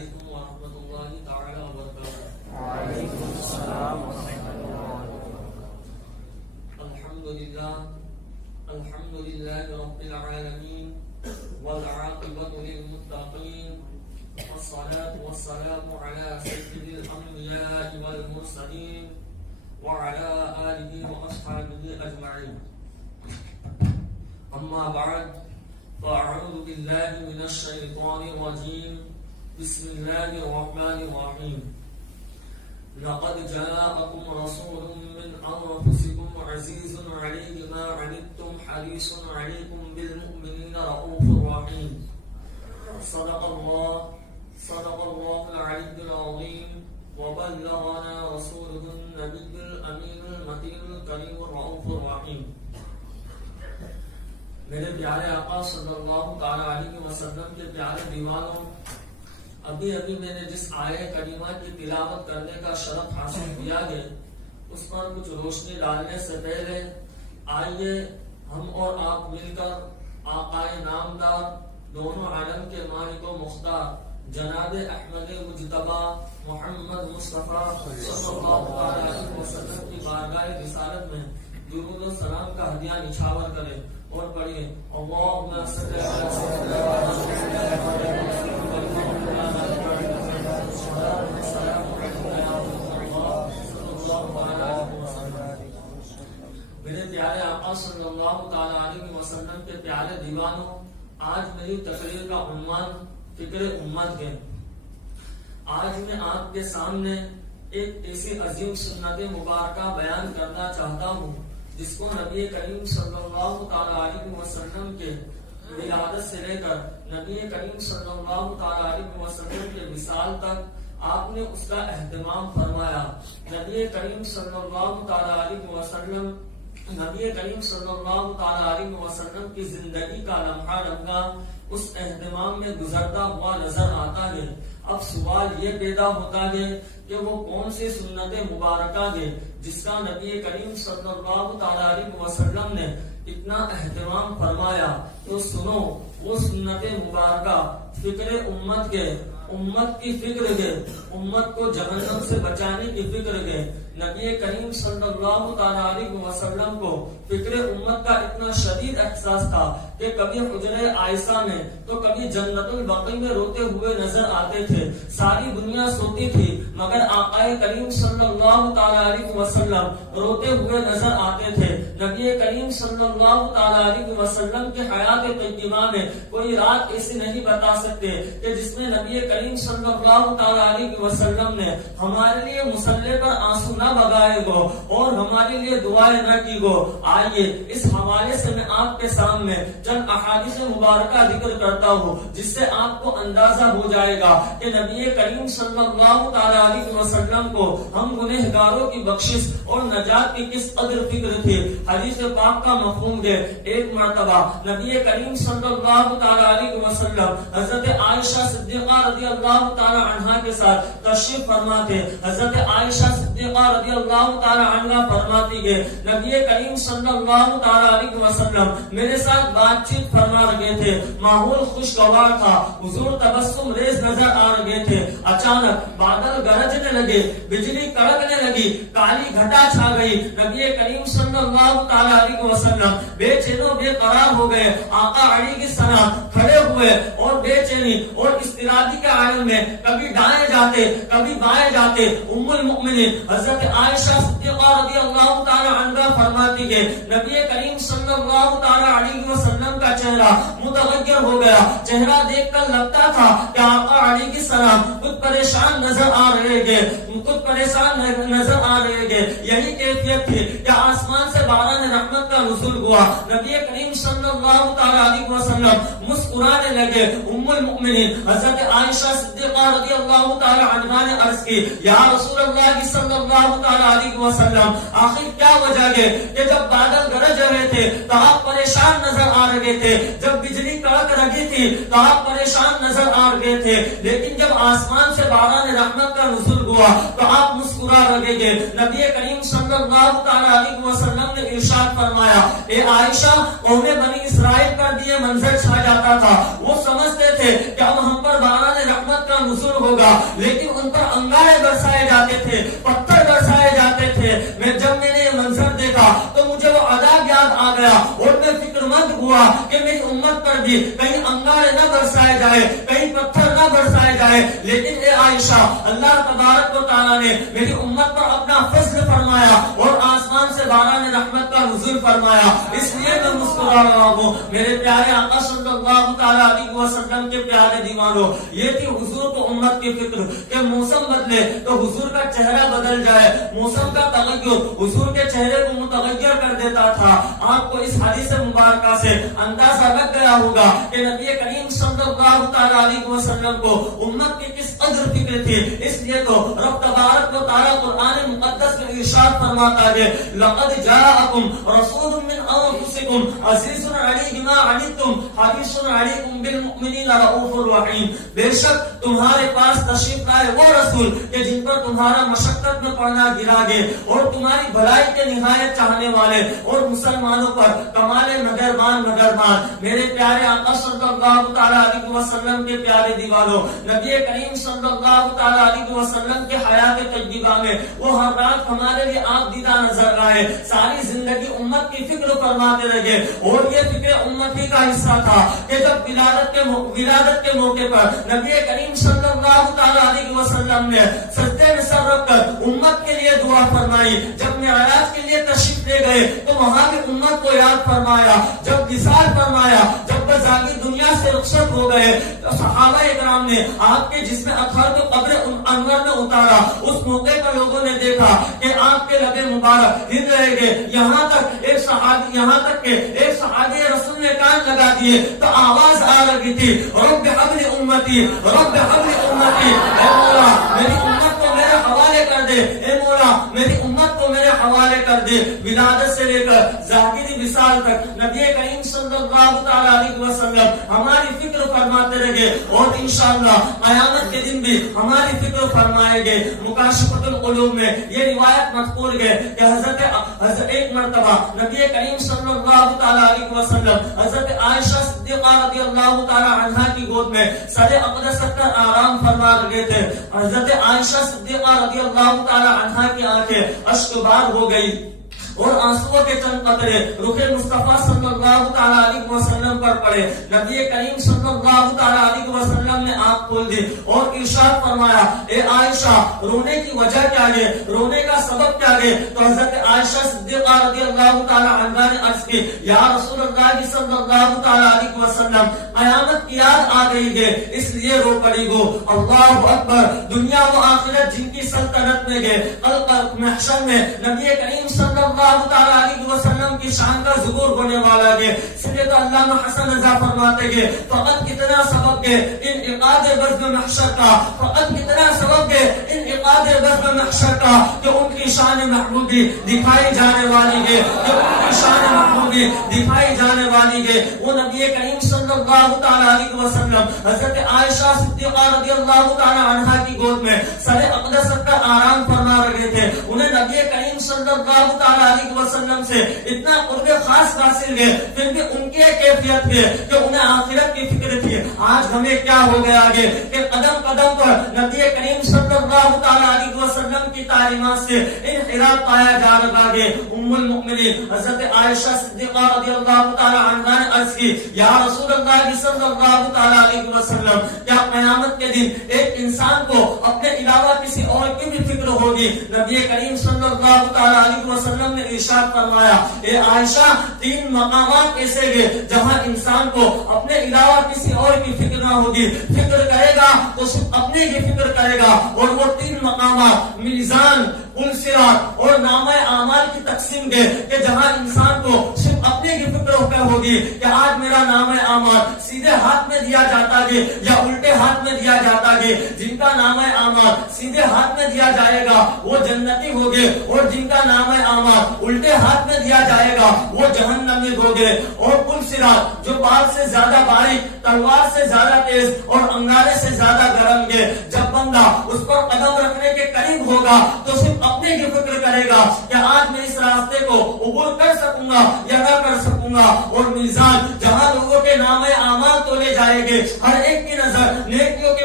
علیکم ورحمۃ اللہ تعالی وبرکاتہ. وعلیکم السلام ورحمۃ اللہ وبرکاتہ. الحمد للہ رب العالمین والعاقبۃ للمتقین والصلاة والسلام على سید الانبیاء والمرسلین وعلى آلہ واصحابہ اجمعین. اما بعد فاعوذ باللہ من الشیطان الرجیم. بسم اللہ الرحمن الرحیم. لقد جاءكم رسول من أنفسكم عزيز عليه ما عنتم حريص عليكم بالمؤمنين رؤوف رحيم. صدق الله العلي العظيم وبلغنا رسوله النبي الأمين المتين الكريم الرؤوف الرحيم. میرے پیارے آقا صلی اللہ تعالی علیہ وسلم کے پیارے دیوانوں، ابھی میں نے جس آیہ کریمہ کی تلاوت کرنے کا شرف حاصل کیا ہے اس پر کچھ روشنی ڈالنے سے پہلے آئیے ہم اور آپ مل کر آقائے نامدار دونوں عالم کے مالک و مختار جناب احمد مجتبی محمد مصطفیٰ صلی اللہ علیہ وسلم کی بارگاہ رسالت میں درود و سلام کا ہدیہ نچھاور کریں اور پڑھیے اللہم صلی علی سیدنا میرے پیارے آقا صلی اللہ تعالی علیہ وسلم کے پیارے دیوانوں، آج میری تقریر کا عنوان فکر امت ہے. آج میں آپ کے سامنے ایک ایسی عظیم سنت مبارکہ بیان کرنا چاہتا ہوں جس کو نبی کریم صلی اللہ تعالی علیہ وسلم کے ولادت سے لے کر نبی کریم صلی اللہ تعالی علیہ وسلم کے وصال تک آپ نے اس کا اہتمام فرمایا. نبی کریم صلی اللہ تعالی علیہ وسلم کی زندگی کا لمحہ لمحہ اس اہتمام میں گزرتا ہوا نظر آتا ہے. اب سوال یہ پیدا ہوتا ہے کہ وہ کون سی سنت مبارکہ ہے جس کا نبی کریم صلی اللہ تعالی علیہ وسلم نے اتنا اہتمام فرمایا. تو سنو، وہ سنت مبارکہ فکر امت کے، امت کی فکر ہے، امت کو جہنم سے بچانے کی فکر ہے. نبی کریم صلی اللہ تعالی علیہ وسلم کو فکر امت کا اتنا شدید احساس تھا کہ کبھی حجرہ عائشہ میں تو کبھی جنت البقیع میں روتے ہوئے نظر آتے تھے. ساری دنیا سوتی تھی مگر آقا کریم صلی اللہ تعالی علیہ وسلم روتے ہوئے نظر آتے تھے. نبی کریم صلی اللہ تعالی علیہ وسلم کے حیات طیبہ میں کوئی رات ایسی نہیں بتا سکتے کہ جس میں نبی کریم صلی اللہ تعالی علیہ وسلم نے ہمارے لیے مصلی پر آنسو نہ بگائے گو اور ہمارے لیے دعائیں نہ کی گو. آئیے اس حوالے سے میں آپ کے سامنے چند احادیث مبارکہ ذکر کرتا ہوں جس سے آپ کو اندازہ ہو جائے گا کہ نبی کریم صلی اللہ تعالی علیہ وسلم کو ہم گنہگاروں کی بخشش اور نجات کی کس قدر فکر تھی. حدیث پاک کا مفہوم ہے. ایک مرتبہ نبی کریم صلی اللہ تعالی علیہ وسلم حضرت عائشہ صدیقہ رضی اللہ تعالی عنہا کے ساتھ تشریف فرما تھے. حضرت عائشہ صدیقہ رضی اللہ تعالی عنہ فرماتی ہے نبی کریم صلی اللہ تعالی علیہ وسلم میرے ساتھ بات چیت فرما رہے تھے. ماحول خوشگوار تھا، حضور تبسم ریز نظر آ رہے تھے. اچانک بادل گرجنے لگے، بجلی کڑکنے لگی، کالی گھٹا چھا گئی. نبی کریم صلی اللہ تعالی علیہ وسلم بے چین و بے قرار ہو گئے. آقا علیہ السلام کھڑے ہوئے اور بے چینی اور اضطرابی کے عالم میں کبھی دائیں جاتے کبھی بائیں جاتے. ام المؤمنین حضرت عائشہ صدیقہ رضی اللہ تعالی عنہا فرماتی ہے نبی کریم صلی اللہ تعالی علیہ وسلم کا چہرہ متغیر ہو گیا. چہرہ دیکھ کر لگتا تھا کہ آقا علیہ السلام خود پریشان نظر آ رہے گے، یہی کیفیت تھی کہ آسمان سے باران رحمت کا نزول ہوا. نبی کریم صلی اللہ تعالی علیہ وسلم مسکرانے لگے. ام المؤمنین حضرت عائشہ صدیقہ رضی اللہ تعالی عنہا نے عرض کی یا رسول اللہ صلی اللہ تعالی علیہ وسلم آخر کیا وجہ ہے کہ جب بادل گرج رہے تھے تو آپ پریشان نظر آ رہے تھے، جب بجلی کڑک رہی تھی تو آپ پریشان نظر آ رہے تھے، لیکن جب آسمان سے باران رحمت کا نزول ہوا تو آپ مسکرا رہے گے. نبی کریم صلی اللہ تعالی علیہ وسلم نے ارشاد فرمایا اے عائشہ، قوم بنی اسرائیل پر بھی یہ منظر چھا جاتا تھا. وہ سمجھتے تھے کہ اب ہم پر باران رحمت کا نزول ہوگا، لیکن ان پر انگارے برسائے جاتے تھے، پتھر برسائے جاتے تھے۔ جب میں نے یہ منظر دیکھا تو مجھے وہ عذاب یاد آ گیا اور میں فکر مند ہوا کہ میری امت پر بھی کہیں انگارے نہ برسائے جائے، کہیں پتھر نہ برسائے جائے۔ لیکن اے عائشہ، اللہ تبارک و تعالیٰ نے میری امت پر اپنا فضل فرمایا اور آسمان سے باران رحمت کا نزول فرمایا، اس لیے میں مسکرا رہا ہوں۔ میرے پیارے آقا صلی اللہ تعالیٰ علیہ وسلم کے پیارے دیوانوں، یہ تھی حضور کو امت کی فکر کہ موسم بدلے تو حضور کا چہرہ بدل جائے۔ موسم کا تغیر حضور کے چہرے کو متغیر کر دیتا تھا۔ آپ کو اس حدیث مبارکہ سے اندازہ لگ گیا ہوگا کہ نبی کریم صلی اللہ تعالیٰ علیہ وسلم کو امت کی کس قدر فکر تھی۔ اس لیے تو رب تبارک و تعالیٰ قرآن مقدس میں ارشاد فرماتا ہے، لقد جاءکم رسول من انفسکم عزیز علیہ ما عنتم حریص علیکم بالمؤمنین رؤوف رحیم۔ بے شک تمہارے پاس تشریف لائے وہ رسول کہ جن پر تمہارا مشقت میں پڑنا گرا گے اور تمہاری بھلائی کے نہایت چاہنے والے، اور مسلمانوں پر کمال مہربان۔ میرے پیارے آقا صلی اللہ تعالیٰ علیہ وسلم کے پیارے دیوانوں، نبی کریم صلی اللہ تعالیٰ علیہ وسلم کے حیات طیبہ میں وہ ہر رات ہمارے لیے آپ دیدہ نظر آئے، ساری زندگی امت کی فکر فرماتے رہے، اور یہ فکر امت ہی کا حصہ تھا کہ جب ولادت کے موقع پر نبی کریم صلی اللہ تعالیٰ علیہ وسلم نے سجدے میں سر رکھ کر امت کے لیے دعا فرمائی۔ جب معراج کے لیے تشریف لے گئے تو وہاں بھی امت کو یاد فرمایا۔ جب وصال فرمایا، جب بزاگی دنیا سے رخصت ہو گئے تو صحابہ اکرام نے آپ کے جسم اطہر کو قبر انور میں اتارا۔ اس موقع پر لوگوں نے دیکھا کہ آپ کے لبے مبارک ہل رہے گے، یہاں تک کہ ایک صحابی رسول نے کان لگا دیے تو آواز آ رہی تھی، رب حبل امتی، رب حبل امتی، اے مولا میری امت کو میرے حوالے کر دے، اے مولا میری امت کو میرے حوالے کر دے۔ ولادت سے لے کر ظاہری وصال تک نبی کریم صلی اللہ تعالیٰ علیہ وسلم ہماری فکر فرماتے رہے، اور انشاءاللہ قیامت کے دن بھی ہماری فکر فرمائے گے۔ مکاشفۃ القلوب میں یہ روایت مذکور ہے کہ حضرت ایک مرتبہ نبی کریم صلی اللہ تعالیٰ علیہ وسلم حضرت عائشہ صدیقہ رضی اللہ تعالیٰ عنہا کی گود میں سر اقدس رکھ کر آرام فرما رہے تھے۔ حضرت عائشہ صدیقہ رضی اللہ تعالیٰ عنہا کی آنکھیں اشک بار ہو گئی اور آنسوؤں کے چند قطرے رخ مصطفیٰ صلی اللہ تعالیٰ علیہ وسلم پر پڑے۔ نبی کریم صلی اللہ تعالیٰ علیہ وسلم نے آنکھ کھول دی اور ارشاد فرمایا، اے عائشہ رونے کی وجہ کیا ہے، رونے کا سبب کیا ہے؟ تو حضرت عائشہ صدیقہ رضی اللہ تعالیٰ عنہا نے عرض کی، یا رسول اللہ صلی اللہ تعالیٰ علیہ وسلم قیامت کی یاد آ گئی ہے اس لیے رو پڑی ہو۔ اللہ اکبر، دنیا و آخرت جن کی سلطنت میں گئے، محشر میں نبی کریم صلی اللہ تعالیٰ علیہ وسلم کی شان کا ظہور ہونے والا ہے۔ سنت علامہ حسن رضا فرماتے ہیں، فقط کتنا سبب ہے انعقاد بزم محشر کا، فقط کتنا سبب ہے انعقاد بزم محشر کا کہ ان کی شان محبوبی دکھائی جانے والی ہے، کہ ان کی شان محبوبی دکھائی جانے والی ہے۔ وہ نبی کریم صلی اللہ تعالیٰ علیہ وسلم حضرت عائشہ صدیقہ رضی اللہ تعالیٰ عنہا کی گود میں سر اقدس رکھ کر آرام فرما رہے تھے۔ انہیں نبی کریم صلی اللہ تعالیٰ علیہ وسلم سے اتنا قرب خاص حاصل ہے، پھر بھی ان کی کیفیت ہے کہ انہیں آخرت کی فکر تھی۔ آج ہمیں کیا ہو گیا ہے کہ قدم قدم پر نبی کریم صلی اللہ تعالیٰ علیہ وسلم کی تعلیمات سے انحراف پایا جا رہا ہے۔ ام المؤمنین حضرت عائشہ صدیقہ رضی اللہ تعالیٰ عنہا نے عرض کی، یا رسول اللہ صلی اللہ تعالیٰ علیہ وسلم کیا قیامت کے دن ایک انسان کو اپنے علاوہ کسی اور کی بھی فکر ہوگی؟ نبی کریم صلی اللہ تعالیٰ علیہ وسلم نے ارشاد فرمایا، اے عائشہ تین مقامات ایسے ہیں جہاں انسان کو اپنے علاوہ کسی اور کی فکر نہ ہوگی، فکر کرے گا تو صرف اپنے کی فکر کرے گا، اور وہ تین مقامات میزان، پل صراط اور نامہ اعمال کی تقسیم ہے کہ جہاں انسان کو صرف اپنے کی فکر ہوگی کہ آج میرا نامہ اعمال سیدھے ہاتھ میں دیا جاتا ہے یا الٹے ہاتھ میں دیا جاتا ہے۔ جن کا نامہ اعمال سیدھے ہاتھ میں دیا جائے گا وہ جنتی ہوگے، اور جن کا نامہ اعمال الٹے ہاتھ میں دیا جائے گا وہ جہنمی ہوگے۔ اور پل صراط جو بال سے زیادہ باریک، تلوار سے زیادہ تیز اور انگارے سے زیادہ گرم ہے، جب بندہ اس پر قدم رکھنے کے قریب ہوگا تو صرف اپنے کی فکر کرے گا کہ آج میں اس راستے کو عبور کر سکوں گا یا نہ کر سکوں گا۔ اور میزان جہاں لوگوں کے نامہ اعمال تولے جائیں گے، ہر ایک کی نظر نیکیوں کے